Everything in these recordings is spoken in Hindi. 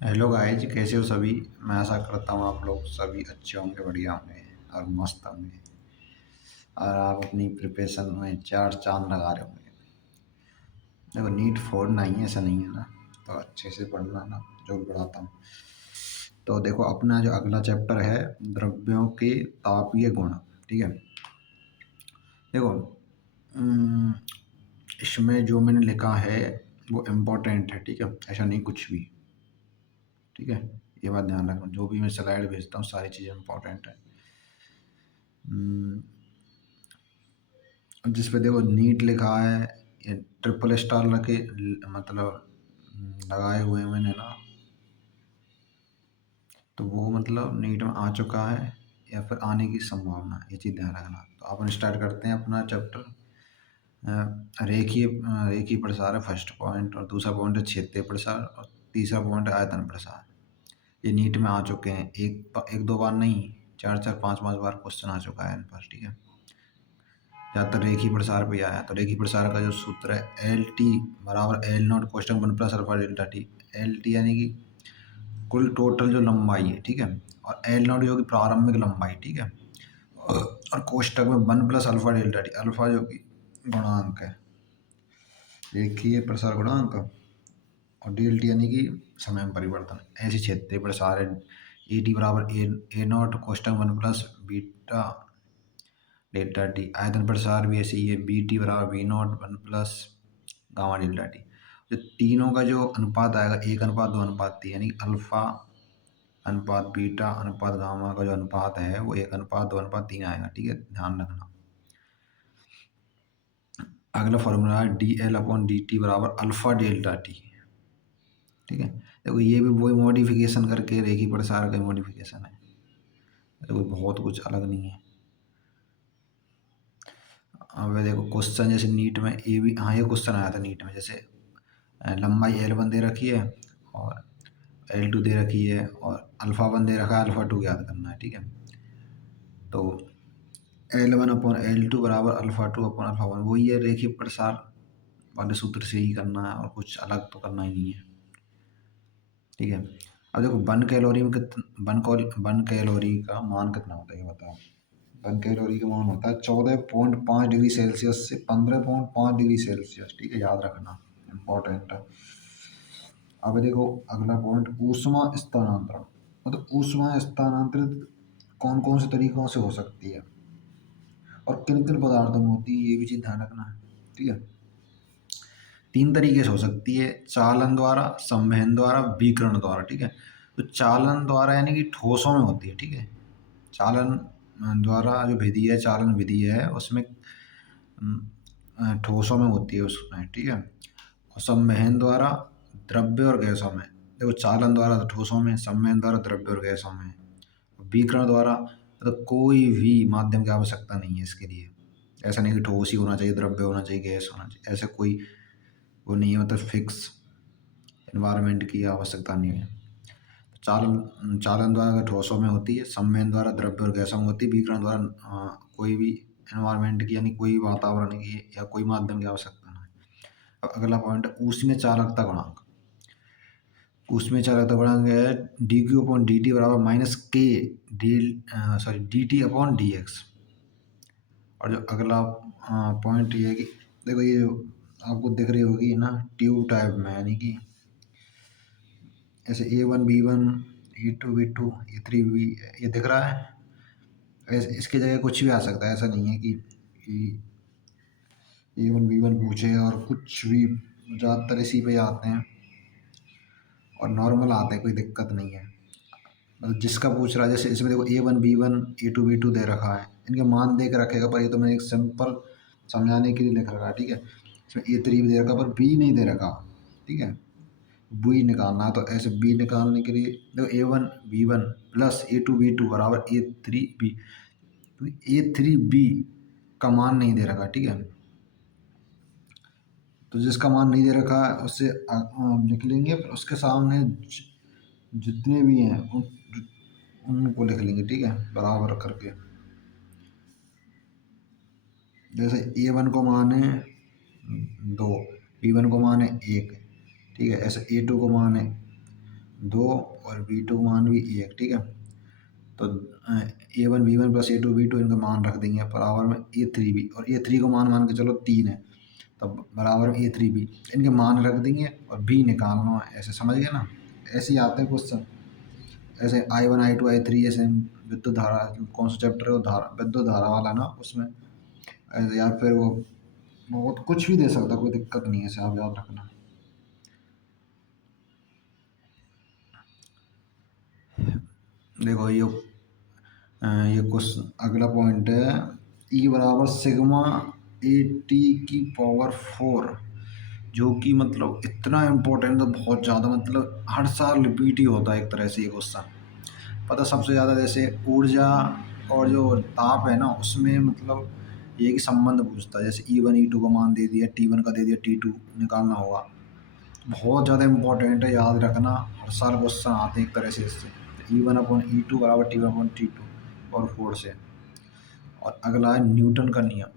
हेलो गाइज, कैसे हो सभी। मैं आशा करता हूँ आप लोग सभी अच्छे होंगे, बढ़िया होंगे और मस्त होंगे और आप अपनी प्रिपरेशन में चार चांद लगा रहे होंगे। देखो, नीट फोड़ना ही है, ऐसा नहीं है ना। तो अच्छे से पढ़ना ना, जो भी पढ़ाता हूँ। तो देखो, अपना जो अगला चैप्टर है, द्रव्यों के तापीय गुण। ठीक है। देखो, अम, इसमें जो मैंने लिखा है वो इम्पोर्टेंट है। ठीक है, ऐसा नहीं कुछ भी। ठीक है, ये बात ध्यान रखना। जो भी मैं स्लाइड भेजता हूँ सारी चीज़ें इंपॉर्टेंट है। जिस पे देखो नीट लिखा है, ये ट्रिपल स्टार रखे, मतलब लगाए हुए हैं मैंने ना। तो वो मतलब नीट में आ चुका है या फिर आने की संभावना है, ये चीज़ ध्यान रखना। तो अपन स्टार्ट करते हैं अपना चैप्टर। रेखीय प्रसार है फर्स्ट पॉइंट, और दूसरा पॉइंट है क्षेत्रीय प्रसार, और तीसरा पॉइंट है आयतन प्रसार। ये नीट में आ चुके हैं, एक दो बार नहीं, चार चार पांच पांच बार क्वेश्चन आ चुका है इन पर। ठीक है, ज़्यादातर रेखीय प्रसार पे आया। तो रेखीय प्रसार का जो सूत्र है, एल टी बराबर एल नॉट कोष्टक one plus alpha delta T. L T यानी कि कुल टोटल जो लंबाई है। ठीक है, और एल नॉट जो कि प्रारंभिक लंबाई। ठीक है, और कोष्टक में one plus alpha delta T, alpha जो कि गुणांक है, रेखीय प्रसार गुणांक, और डेल्टा यानी कि समय में परिवर्तन। ऐसे क्षेत्रीय प्रसार है, ए टी बराबर ए नॉट कोष्टक one plus beta delta T. आयतन प्रसार भी ऐसे ही है, बी टी बराबर V naught one plus gamma delta T. जो तीनों का जो अनुपात आएगा, 1:2:3, यानी अल्फा अनुपात बीटा अनुपात गामा का जो अनुपात है वो 1:2:3 आएगा। ठीक है, ध्यान रखना। अगला फॉर्मूला है D L upon D T बराबर अल्फा डेल्टा टी। ठीक है, देखो ये भी वही मॉडिफिकेशन करके रेखीय प्रसार का मॉडिफिकेशन है, देखो बहुत कुछ अलग नहीं है। अब देखो क्वेश्चन जैसे नीट में ये भी, हाँ ये क्वेश्चन आया था नीट में। जैसे लंबाई L1 दे रखी है और L2 दे रखी है, और अल्फ़ा वन दे रखा है, अल्फ़ा टू याद करना है। ठीक है, तो L1 अपॉन L2 बराबर alpha two upon alpha one, वही है रेखीय प्रसार वाले सूत्र से ही करना है, और कुछ अलग तो करना ही नहीं है। ठीक है, अब देखो वन कैलोरी में कितना, वन कैलोरी का मान कितना होता है ये बताओ। वन कैलोरी का मान होता है 14.5 डिग्री सेल्सियस से 15.5 डिग्री सेल्सियस। ठीक है, याद रखना, इम्पोर्टेंट है। अब देखो अगला पॉइंट, ऊष्मा स्थानांतरण। मतलब ऊष्मा स्थानांतरित कौन कौन से तरीकों से हो सकती है और किन किन पदार्थों में होती है, ये भी चीज़ ध्यान रखना है। ठीक है, तीन तरीके से हो सकती है, चालन द्वारा, संवहन द्वारा, विकिरण द्वारा। ठीक है, तो चालन द्वारा यानी कि ठोसों में होती है। ठीक है, चालन द्वारा जो विधि है, चालन विधि है, उसमें ठोसों में होती है उसमें। ठीक है, और संवहन द्वारा द्रव्य और गैसों में। देखो चालन द्वारा तो ठोसों में, संवहन द्वारा द्रव्य और गैसों में, विकिरण द्वारा मतलब कोई भी माध्यम की आवश्यकता नहीं है इसके लिए। ऐसा नहीं कि ठोस ही होना चाहिए, द्रव्य होना चाहिए, गैस होना चाहिए, ऐसा कोई वो नहीं है। मतलब फिक्स इन्वायरमेंट की आवश्यकता नहीं है। चालन चालन द्वारा ठोसों में होती है, संवहन द्वारा द्रव्य और गैसों में होती है, विकिरण द्वारा कोई भी इन्वायरमेंट की यानी कोई वातावरण की या कोई माध्यम की आवश्यकता नहीं है। अब अगला पॉइंट है ऊष्मीय चालकता गुणांक। ऊष्मीय चालकता गुणांक है D Q upon D T बराबर माइनस के D, sorry D T upon D x. और जो अगला पॉइंट ये है कि देखो ये आपको दिख रही होगी ना ट्यूब टाइप में, यानी कि ऐसे A1 B1 E2 B2 E3 B, ये दिख रहा है। ऐसे इसकी जगह कुछ भी आ सकता है, ऐसा नहीं है कि A1 B1 पूछे और कुछ भी, ज़्यादातर इसी पे आते हैं और नॉर्मल आते हैं, कोई दिक्कत नहीं है। मतलब जिसका पूछ रहा है, जैसे इसमें देखो A1 B1 E2 B2 दे रखा है, इनके मान दे के रखेगा, पर ये तो मैंने एक सिंपल समझाने के लिए लिख रखा है। ठीक है, इसमें A3 भी दे रखा पर B नहीं दे रखा। ठीक है, बी निकालना है, तो ऐसे बी निकालने के लिए देखो A1 B1 plus A2 B2 बराबर A3 B, तो A3B का मान नहीं दे रखा। ठीक है, तो जिसका मान नहीं दे रखा है उससे लिख लेंगे, फिर उसके सामने जितने भी हैं उनको लिख लेंगे। ठीक है, बराबर करके। जैसे A1 को मान है 2, B1 को मान है 1। ठीक है, ऐसे A2 को मान है 2 वी टू मान भी एक, ठीक है। तो A1 B1 plus A2 B2 इनका मान रख देंगे बराबर में A3B, और A3 को मान के चलो 3 है, तब बराबर में A3B, इनके मान रख देंगे और B निकालना है। ऐसे समझ गए ना, ऐसे ही आते हैं क्वेश्चन। ऐसे I1 I2 I3 ऐसे विद्युत धारा, कौन सा चैप्टर है वो, धारा विद्युत धारा वाला ना, उसमें या फिर वो बहुत कुछ भी दे सकता, कोई दिक्कत नहीं है, ऐसे आप याद रखना। देखो ये क्वेश्चन अगला पॉइंट है, ई बराबर सिग्मा A t⁴, जो कि मतलब इतना इम्पोर्टेंट है, बहुत ज़्यादा, मतलब हर साल रिपीट ही होता है एक तरह से ये क्वेश्चन। पता सबसे ज़्यादा जैसे ऊर्जा और जो ताप है ना, उसमें मतलब ये कि संबंध पूछता है, जैसे E1 E2 का मान दे दिया, T1 का दे दिया, T2 निकालना होगा। बहुत ज़्यादा इम्पोर्टेंट है, याद रखना, हर साल क्वेश्चन आते हैं एक तरह से इससे। E1/E2 बराबर T1/T2 और 4 से। और अगला है न्यूटन का नियम,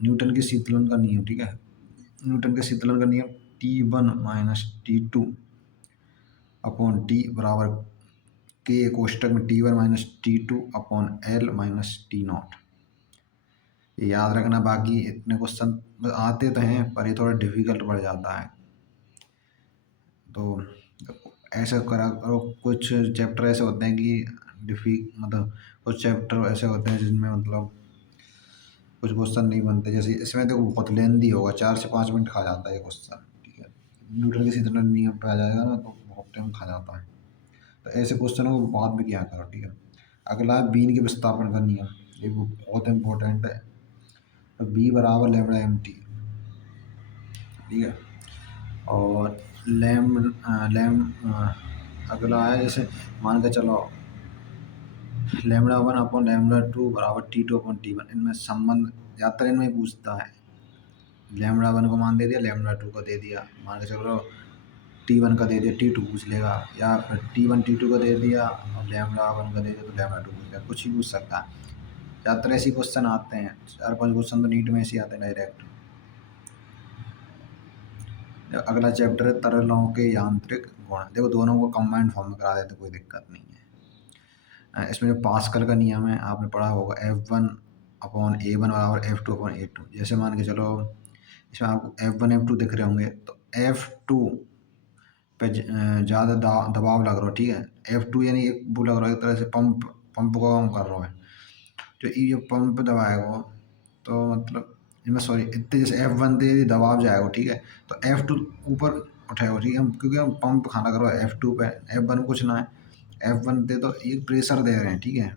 न्यूटन के शीतलन का नियम, ठीक है। न्यूटन के शीतलन का नियम T1 - T2 बराबर के कोष्टक में T1 - T2/L - T0। ये याद रखना, बाकी इतने क्वेश्चन आते तो हैं पर ये थोड़ा डिफिकल्ट पड़ जाता है, तो ऐसा करा करो। कुछ चैप्टर ऐसे होते हैं कि मतलब कुछ चैप्टर ऐसे होते हैं जिनमें मतलब कुछ क्वेश्चन नहीं बनते, जैसे इसमें देखो बहुत लेंदी होगा, 4 से 5 मिनट खा जाता है ये क्वेश्चन, ठीक है। न्यूटन के शीतलन नियम पे आ जाएगा ना तो बहुत टाइम खा जाता है, तो ऐसे क्वेश्चनों को बाद में क्या करो, ठीक है। अगला है बीन के विस्थापन का नियम, ये बहुत इंपॉर्टेंट है। तो बी बराबर λ/mt, ठीक है। और अगला है, जैसे मान के चलो λ1/λ2 बराबर T2/T1, इनमें संबंध ज़्यादातर इनमें ही पूछता है। λ1 को मान दे दिया, λ2 को दे दिया, मान के चलो T1 का दे दिया, T2 पूछ लेगा, या फिर T1 T2 का दे दिया और λ1 का दे दिया तो λ2 पूछ लेगा, कुछ भी पूछ सकता है। ज़्यादातर ऐसे क्वेश्चन आते हैं, 4-5 क्वेश्चन तो नीट में ऐसे आते हैं डायरेक्ट। अगला चैप्टर है तरलों के यांत्रिक गुण, देखो दोनों को कंबाइंड फॉर्म में करा देते, कोई दिक्कत नहीं है। इसमें जो पास्कल का नियम है आपने पढ़ा होगा, F1/A1 बराबर F2/A2। जैसे मान के चलो इसमें आपको F1 F2 दिख रहे होंगे, तो F2 पे ज़्यादा दबाव लग रहा हो, ठीक है। F2 यानी एक वो लग रहा है, एक तरह से पंप पंप का काम कर रहा है, तो ये पंप दबाएगा तो मतलब इसमें सॉरी इतने, जैसे F1 दे यदि दबाव जाएगा, ठीक है, तो F2 ऊपर उठाएगा, ठीक है, क्योंकि हम पंप खाना करो F2 पे, F1 में कुछ ना है। F1 दे तो एक प्रेशर दे रहे हैं, ठीक है,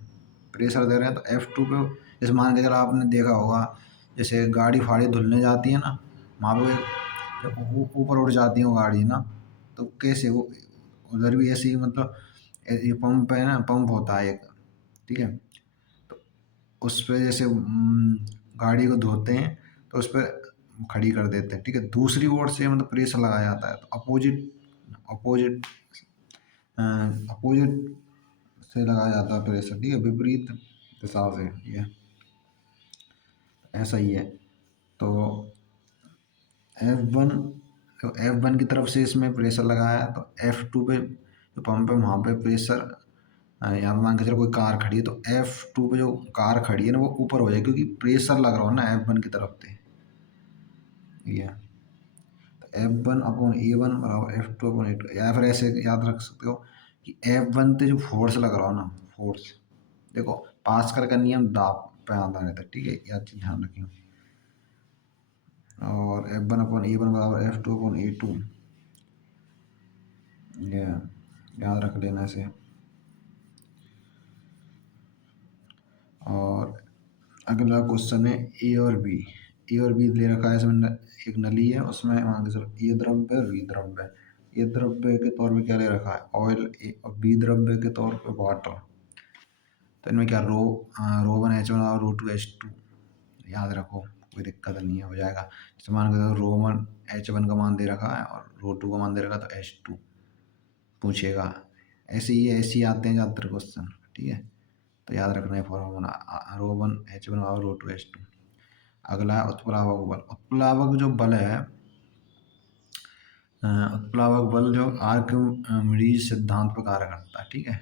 प्रेशर दे रहे हैं, तो F2 पे जैसे मान के चलो आपने देखा होगा, जैसे गाड़ी फाड़ी धुलने जाती है ना, वहाँ पे ऊपर उठ जाती है वो गाड़ी ना, तो कैसे वो उधर भी ऐसे ही, मतलब ये पंप है ना, पंप होता है एक, ठीक है। तो उस पे जैसे गाड़ी को धोते हैं तो उस पर खड़ी कर देते हैं, ठीक है। दूसरी ओर से मतलब प्रेशर लगाया जाता है, तो अपोजिट अपोजिट अपोजिट से लगाया जाता है प्रेशर, ठीक है, विपरीत दिशा से, ये ऐसा ही है। तो F1, तो F1 की तरफ से इसमें प्रेशर लगाया है, तो F2 पे जो पंप है वहाँ पे प्रेशर, यहाँ पे मान के चलो कोई कार खड़ी है, तो F2 पे जो कार खड़ी है ना वो ऊपर हो जाए, क्योंकि प्रेशर लग रहा हो ना F1 की तरफ से, ये तो F1/A1 बराबर F2/A2, या फिर ऐसे याद रख सकते हो कि F1 पे जो फोर्स लग रहा हो ना, फोर्स, देखो पास्कल का नियम दाब पे आता रहता है, ठीक है, यह चीज़ ध्यान रखें। और F1/A1 बराबर F2/A2, ये याद रख लेना इसे। और अगला क्वेश्चन है ए और बी ले रखा है इसमें, एक नली है, उसमें मान के चलो ए द्रव्य और बी द्रव्य है। ए द्रव्य के तौर पे क्या ले रखा है, ऑयल, और बी द्रव्य के तौर पे वाटर। तो इनमें क्या ρ1 H1 और ρ2 H2, याद रखो, कोई दिक्कत नहीं है, हो जाएगा। जैसे मान के चलो ρ1 H1 का मान दे रखा है और ρ2 का मान दे रखा है, तो H2 पूछेगा। ऐसे ही आते हैं ज़्यादातर क्वेश्चन, ठीक है, तो याद रखना है फॉर्मूला, ρ1 H1 और ρ2 H2। अगला है उत्प्लावक बल। उत्प्लावक जो बल है उत्प्लावक बल जो आर्किमिडीज सिद्धांत पर कार्य करता है, ठीक है।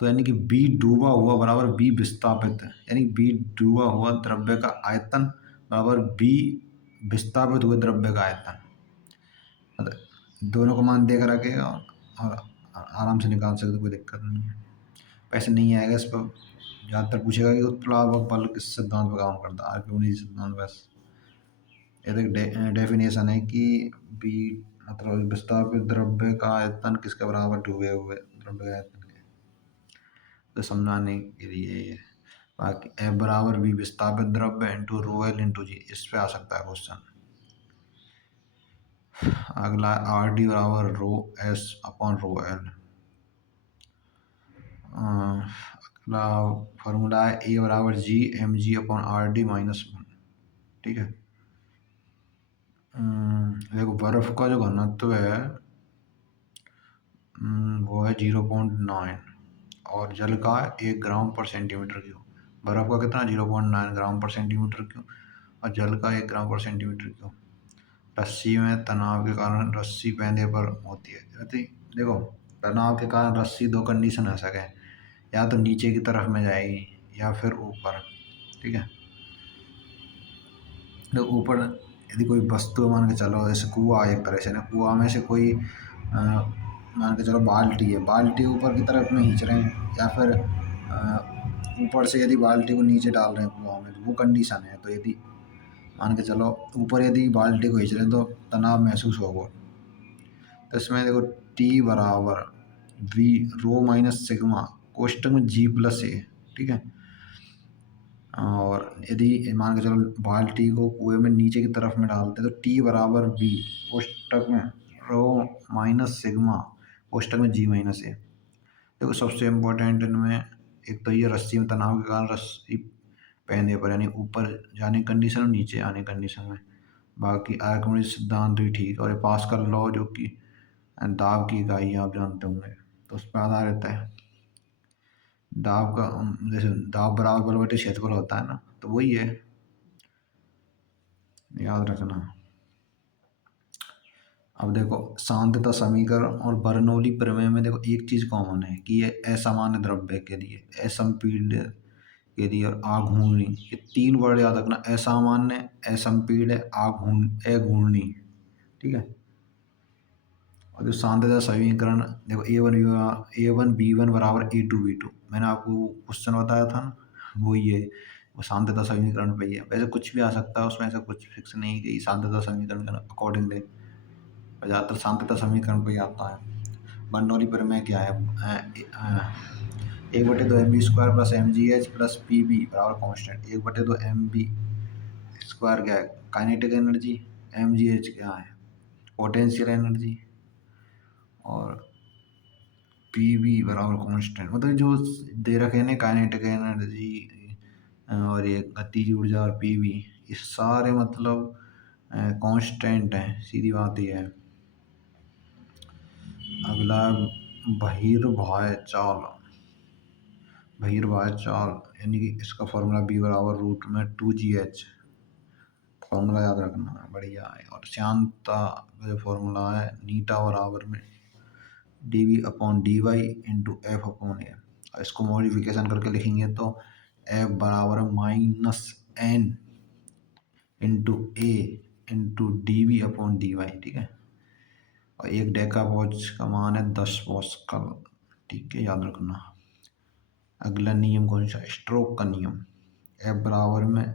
तो यानी कि बी डूबा हुआ बराबर बी विस्थापित, यानी बी डूबा हुआ द्रव्य का आयतन बराबर बी विस्थापित हुए द्रव्य का आयतन। मतलब दोनों को मान देकर रखेगा और आराम से निकाल सकते, कोई दिक्कत नहीं है। पैसे नहीं आएगा इस पर, ज़्यादातर पूछेगा कि उत्प्लावक बल किस सिद्धांत पर काम करता है, आर्किमिडीज सिद्धांत। बस ये तो डेफिनेशन है कि बी मतलब विस्थापित द्रव्य का आयतन किसके बराबर डूबे हुए द्रव्य का आयतन के, तो समझाने के लिए ये। बाकी एफ बराबर बी विस्थापित द्रव्य इंटू रो एल इंटू जी, इस पे आ सकता है क्वेश्चन। अगला आर डी बराबर rho S upon rho L. अगला फार्मूला है ए बराबर G M G upon R D minus one, ठीक है। देखो बर्फ का जो घनत्व है वो है 0.9 और जल का 1 ग्राम पर सेंटीमीटर क्यूब। बर्फ का कितना 0.9 ग्राम पर सेंटीमीटर क्यूब और जल का 1 ग्राम पर सेंटीमीटर क्यूब। रस्सी में तनाव के कारण रस्सी पैंधे पर होती है, देखो तनाव के कारण रस्सी दो कंडीशन हो सके, या तो नीचे की तरफ में जाएगी या फिर ऊपर, ठीक है। तो ऊपर यदि कोई वस्तु मान के चलो, जैसे कुआं एक तरह से ना, कुआं में से कोई मान के चलो बाल्टी है, बाल्टी ऊपर की तरफ में खींच रहे हैं, या फिर ऊपर से यदि बाल्टी को नीचे डाल रहे हैं कुआं में, तो वो कंडीशन है। तो यदि मान के चलो ऊपर यदि बाल्टी को खींच रहे हैं तो तनाव महसूस होगा। तो इसमें देखो टी बराबर वी रो माइनस सिग्मा कोष्टक में जी प्लस ए, ठीक है। और यदि मान के चलो बाल्टी को कुएं में नीचे की तरफ में डालते हैं तो टी बराबर बी कोष्टक में रो माइनस सिग्मा कोष्टक में जी माइनस ए। देखो सबसे इम्पोर्टेंट इनमें एक तो ये रस्सी में तनाव के कारण रस्सी पहनने पर, यानी ऊपर जाने की कंडीशन और नीचे आने की कंडीशन में। बाकी आर्किमिडीज सिद्धांत भी ठीक, और ये पास्कल लॉ जो कि दाब की इकाई आप जानते होंगे, तो उस पर आधारित है। दाब का जैसे दाब बराबर बल बटे क्षेत्रफल होता है ना, तो वही है, याद रखना। अब देखो सांद्रता समीकरण और बर्नौली प्रमेय में देखो एक चीज कॉमन है कि ये असामान्य द्रव्य के लिए, असंपीड्य के लिए और आघूर्णी, ये तीन वर्ड याद रखना, असामान्य, असंपीड्य, अघूर्णी, ठीक है। और जो सांद्रता समीकरण देखो A1 B1 बराबर A2 B2, मैंने आपको क्वेश्चन बताया था ना, वही है, वो सांद्रता समीकरण पे ही है। वैसे कुछ भी आ सकता है उसमें, ऐसा कुछ फिक्स नहीं कि सांद्रता समीकरण के अकॉर्डिंगली, ज़्यादातर सांद्रता समीकरण पे ही आता है। बर्नौली प्रमेय क्या है, 1/2 mv² plus mgh plus pb बराबर कांस्टेंट। 1/2 mv² क्या है, काइनेटिक एनर्जी, mgh क्या है, पोटेंशियल एनर्जी, और pb बराबर कांस्टेंट। मतलब जो दे रखे हैं काइनेटिक एनर्जी और ये गतिज ऊर्जा और pb, ये सारे मतलब कांस्टेंट हैं, सीधी बात ये है। अगला बहिर्वाह चाल, बहिर्वाह चाल यानी कि इसका फॉर्मूला बी बराबर रूट में 2gh, फॉर्मूला याद रखना है, बढ़िया है। और श्यानता का जो फॉर्मूला है नीटा बराबर में D V upon D Y into F upon A. इसको मॉडिफिकेशन करके लिखेंगे तो एफ बराबर minus N into A into D V upon D Y, ठीक है। और एक डेका वॉच का मान है 10 पास्कल, ठीक है, याद रखना। अगला नियम कौन सा, स्ट्रोक का नियम। एफ बराबर में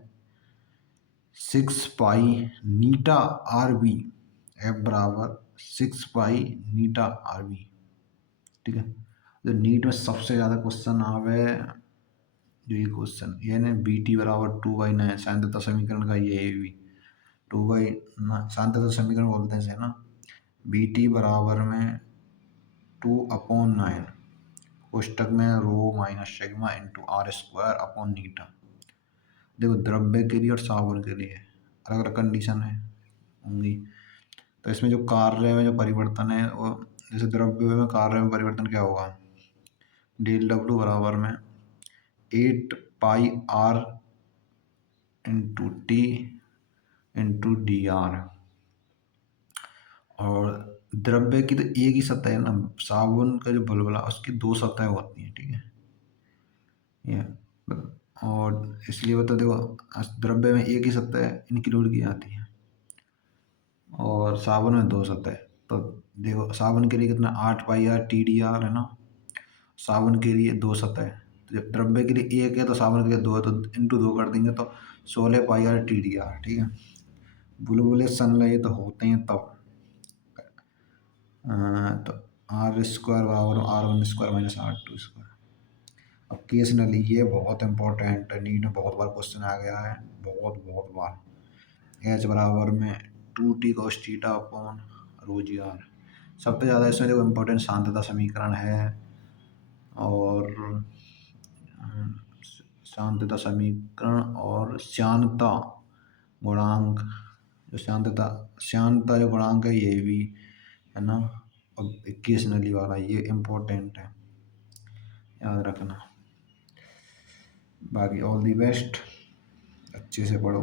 6 पाई नीटा आर बी, एफ बराबर 6 पाई नीटा आर बी, ठीक है। तो नीट में सबसे ज़्यादा क्वेश्चन आवे जो ये क्वेश्चन ये ना, बी टी बराबर 2/9 सांद्रता समीकरण का, ये भी 2/9 सांद्रता समीकरण बोलते हैं ना। बी टी बराबर में 2/9 कोष्टक में rho minus sigma into R square upon नीटा। देखो द्रव्य के लिए और साबुन के लिए अलग अलग कंडीशन है होंगी। तो इसमें जो कार्य में जो परिवर्तन है वो, जैसे द्रव्य में कार्य में परिवर्तन क्या होगा, डेल डब्ल्यू बराबर में 8 पाई r into T into D R. और द्रव्य की तो एक ही सतह है ना, साबुन का जो बुलबुला उसकी दो सतह होती हैं, ठीक है। ये और इसलिए बता देखो, द्रव्य में एक ही सतह इंक्लूड की जाती है और साबुन में दो सतह। तो देखो साबुन के लिए कितना 8 पाई आर TdR है ना, साबुन के लिए दो सतह है। तो जब द्रव्य के लिए एक है तो साबुन के लिए दो है, तो इंटू दो कर देंगे तो 16 पाई आर TdR, ठीक है। बुलबुले संलयित होते हैं तब तो R² बराबर R1² - R2²। अब केसनली ये बहुत इंपॉर्टेंट है, नीट में बहुत बार क्वेश्चन आ गया है, बहुत बहुत बार। एच बराबर में 2T cos θ/ρgr। सबसे ज़्यादा इसमें जो इम्पोर्टेंट सांद्रता समीकरण है, और सांद्रता समीकरण और श्यानता गुणांक, जो श्यानता जो गुणांक है ये भी है ना, और इक्वेशनली वाला ये इम्पोर्टेंट है, याद रखना। बाकी ऑल दी बेस्ट, अच्छे से पढ़ो।